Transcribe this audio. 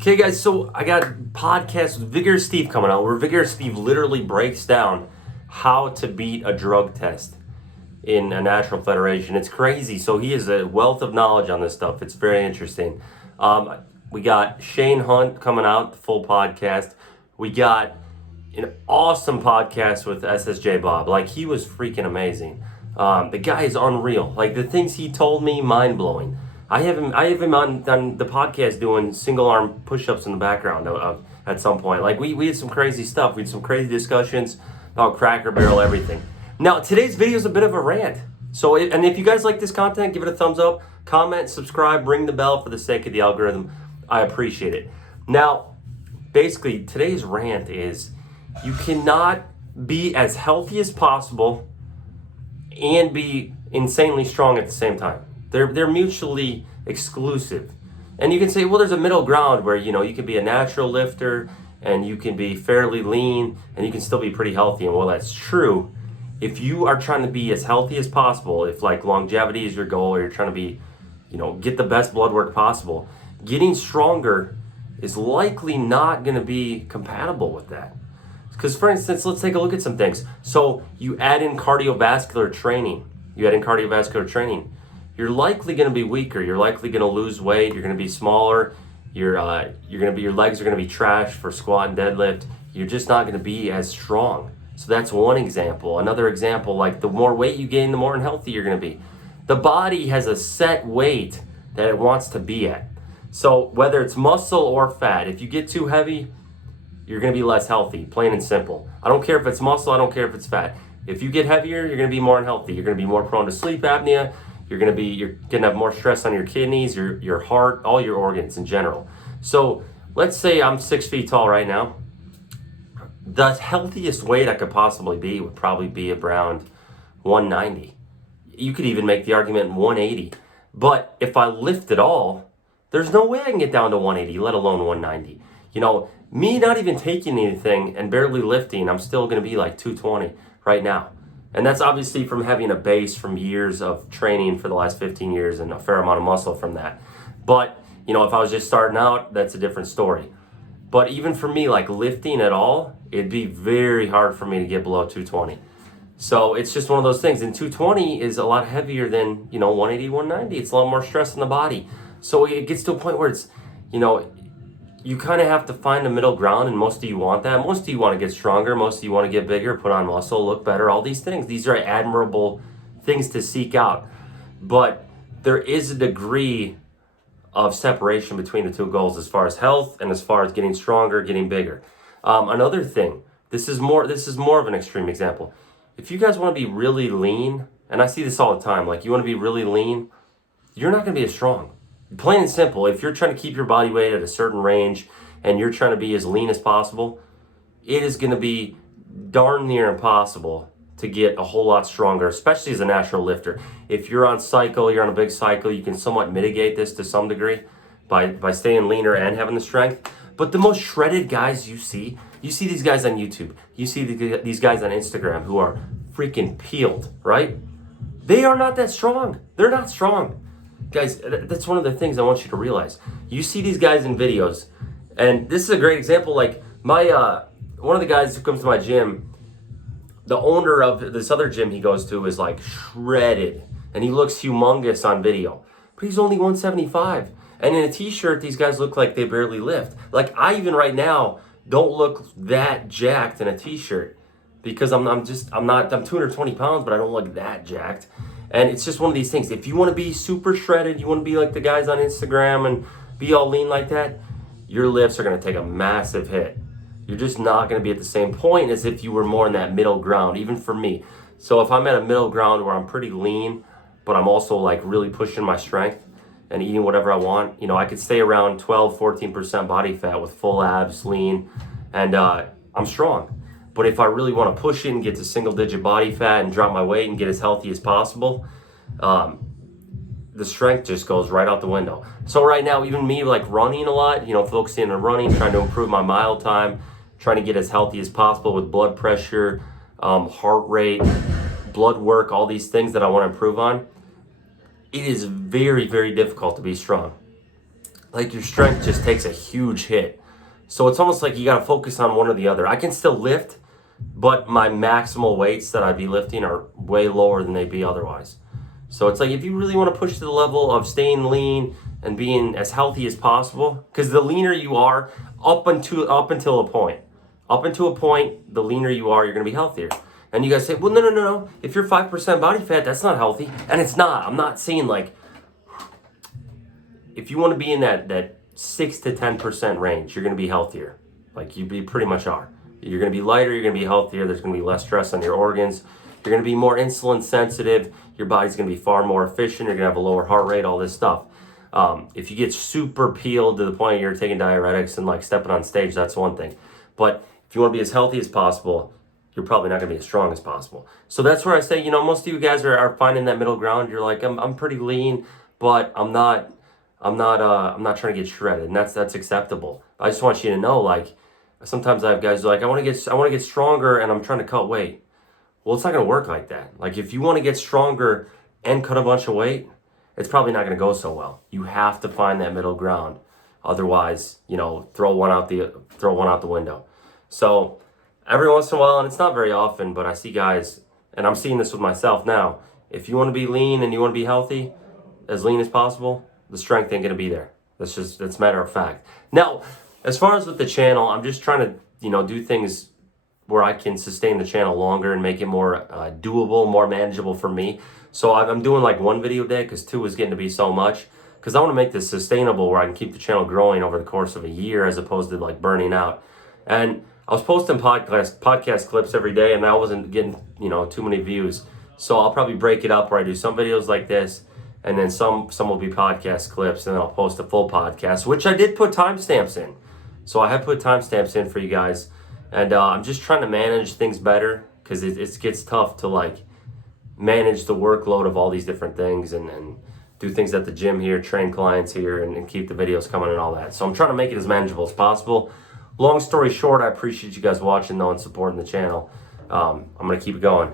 Okay, guys, so I got podcast with Vigorous Steve coming out where Vigorous Steve literally breaks down how to beat a drug test in a national federation. It's crazy. So he has a wealth of knowledge on this stuff. It's very interesting. We got Shane Hunt coming out, the full podcast. We got an awesome podcast with SSJ Bob. Like, he was freaking amazing. The guy is unreal. Like, the things he told me, mind-blowing. I have him on the podcast doing single arm push-ups in the background at some point. Like, we had some crazy stuff. We had some crazy discussions about Cracker Barrel, everything. Now, today's video is a bit of a rant. So, and if you guys like this content, give it a thumbs up, comment, subscribe, ring the bell for the sake of the algorithm. I appreciate it. Now, basically, today's rant is you cannot be as healthy as possible and be insanely strong at the same time. They're mutually exclusive. And you can say, well, there's a middle ground where, you can be a natural lifter and you can be fairly lean and you can still be pretty healthy. And well, that's true. If you are trying to be as healthy as possible, if like longevity is your goal, or you're trying to be, get the best blood work possible, getting stronger is likely not going to be compatible with that. Because, for instance, let's take a look at some things. So you add in cardiovascular training. You're likely going to be weaker. You're likely going to lose weight. You're going to be smaller. Your legs are going to be trash for squat and deadlift. You're just not going to be as strong. So that's one example. Another example, like the more weight you gain, the more unhealthy you're going to be. The body has a set weight that it wants to be at. So whether it's muscle or fat, if you get too heavy, you're going to be less healthy, plain and simple. I don't care if it's muscle, I don't care if it's fat. If you get heavier, you're going to be more unhealthy. You're going to be more prone to sleep apnea. You're going to have more stress on your kidneys, your heart, all your organs in general. So let's say I'm 6 feet tall right now. The healthiest weight I could possibly be would probably be around 190. You could even make the argument 180. But if I lift at all, there's no way I can get down to 180, let alone 190. Me not even taking anything and barely lifting, I'm still going to be like 220 right now. And that's obviously from having a base from years of training for the last 15 years and a fair amount of muscle from that. But, if I was just starting out, that's a different story. But even for me, like lifting at all, it'd be very hard for me to get below 220. So it's just one of those things. And 220 is a lot heavier than, 180, 190. It's a lot more stress in the body. So it gets to a point where it's, you kind of have to find a middle ground, and most of you want that. Most of you want to get stronger. Most of you want to get bigger, put on muscle, look better, all these things. These are admirable things to seek out. But there is a degree of separation between the two goals as far as health and as far as getting stronger, getting bigger. Another thing, this is more of an extreme example. If you guys want to be really lean, and I see this all the time, like you want to be really lean, you're not going to be as strong. Plain and simple, if you're trying to keep your body weight at a certain range and you're trying to be as lean as possible, it is going to be darn near impossible to get a whole lot stronger, especially as a natural lifter. If you're on a big cycle, you can somewhat mitigate this to some degree by staying leaner and having the strength. But the most shredded guys you see these guys on YouTube, you see these guys on Instagram who are freaking peeled, right? They are not that strong. They're not strong. Guys, that's one of the things I want you to realize. You see these guys in videos, and this is a great example. Like one of the guys who comes to my gym, the owner of this other gym he goes to is like shredded, and he looks humongous on video, but he's only 175. And in a t-shirt, these guys look like they barely lift. Like I even right now don't look that jacked in a t-shirt because I'm 220 pounds, but I don't look that jacked. And it's just one of these things. If you want to be super shredded, you want to be like the guys on Instagram and be all lean like that, your lifts are going to take a massive hit. You're just not going to be at the same point as if you were more in that middle ground, even for me. So if I'm at a middle ground where I'm pretty lean, but I'm also like really pushing my strength and eating whatever I want, I could stay around 12, 14% body fat with full abs, lean, and I'm strong. But if I really want to push it and get to single digit body fat and drop my weight and get as healthy as possible, the strength just goes right out the window. So right now, even me like running a lot, focusing on running, trying to improve my mile time, trying to get as healthy as possible with blood pressure, heart rate, blood work, all these things that I want to improve on. It is very, very difficult to be strong. like your strength just takes a huge hit. So it's almost like you got to focus on one or the other. I can still lift, but my maximal weights that I'd be lifting are way lower than they'd be otherwise. So it's like if you really want to push to the level of staying lean and being as healthy as possible, because the leaner you are, up until a point, the leaner you are, you're going to be healthier. And you guys say, well, no. If you're 5% body fat, that's not healthy. And it's not. I'm not saying like, if you want to be in that 6 to 10% range, you're going to be healthier. Like you pretty much are. You're going to be lighter, you're going to be healthier, there's going to be less stress on your organs. You're going to be more insulin sensitive. Your body's going to be far more efficient. You're going to have a lower heart rate, all this stuff. If you get super peeled to the point you're taking diuretics and like stepping on stage, that's one thing. But if you want to be as healthy as possible, you're probably not going to be as strong as possible. So that's where I say, you know, most of you guys are finding that middle ground. You're like, I'm pretty lean, but I'm not trying to get shredded, and that's acceptable. I just want you to know, like, sometimes I have guys who are like, I want to get stronger, and I'm trying to cut weight. Well, it's not going to work like that. Like, if you want to get stronger and cut a bunch of weight, it's probably not going to go so well. You have to find that middle ground. Otherwise, you know, throw one out the window. So every once in a while, and it's not very often, but I see guys, and I'm seeing this with myself now. If you want to be lean and you want to be healthy, as lean as possible, the strength ain't going to be there. That's a matter of fact. Now, as far as with the channel, I'm just trying to, you know, do things where I can sustain the channel longer and make it more doable, more manageable for me. So I'm doing like 1 video a day because 2 is getting to be so much. Because I want to make this sustainable where I can keep the channel growing over the course of a year as opposed to like burning out. And I was posting podcast clips every day, and I wasn't getting, you know, too many views. So I'll probably break it up where I do some videos like this, and then some will be podcast clips, and then I'll post a full podcast, which I did put timestamps in. So I have put timestamps in for you guys, and I'm just trying to manage things better because it gets tough to like manage the workload of all these different things and do things at the gym here, train clients here, and keep the videos coming and all that. So I'm trying to make it as manageable as possible. Long story short, I appreciate you guys watching though and supporting the channel. I'm going to keep it going.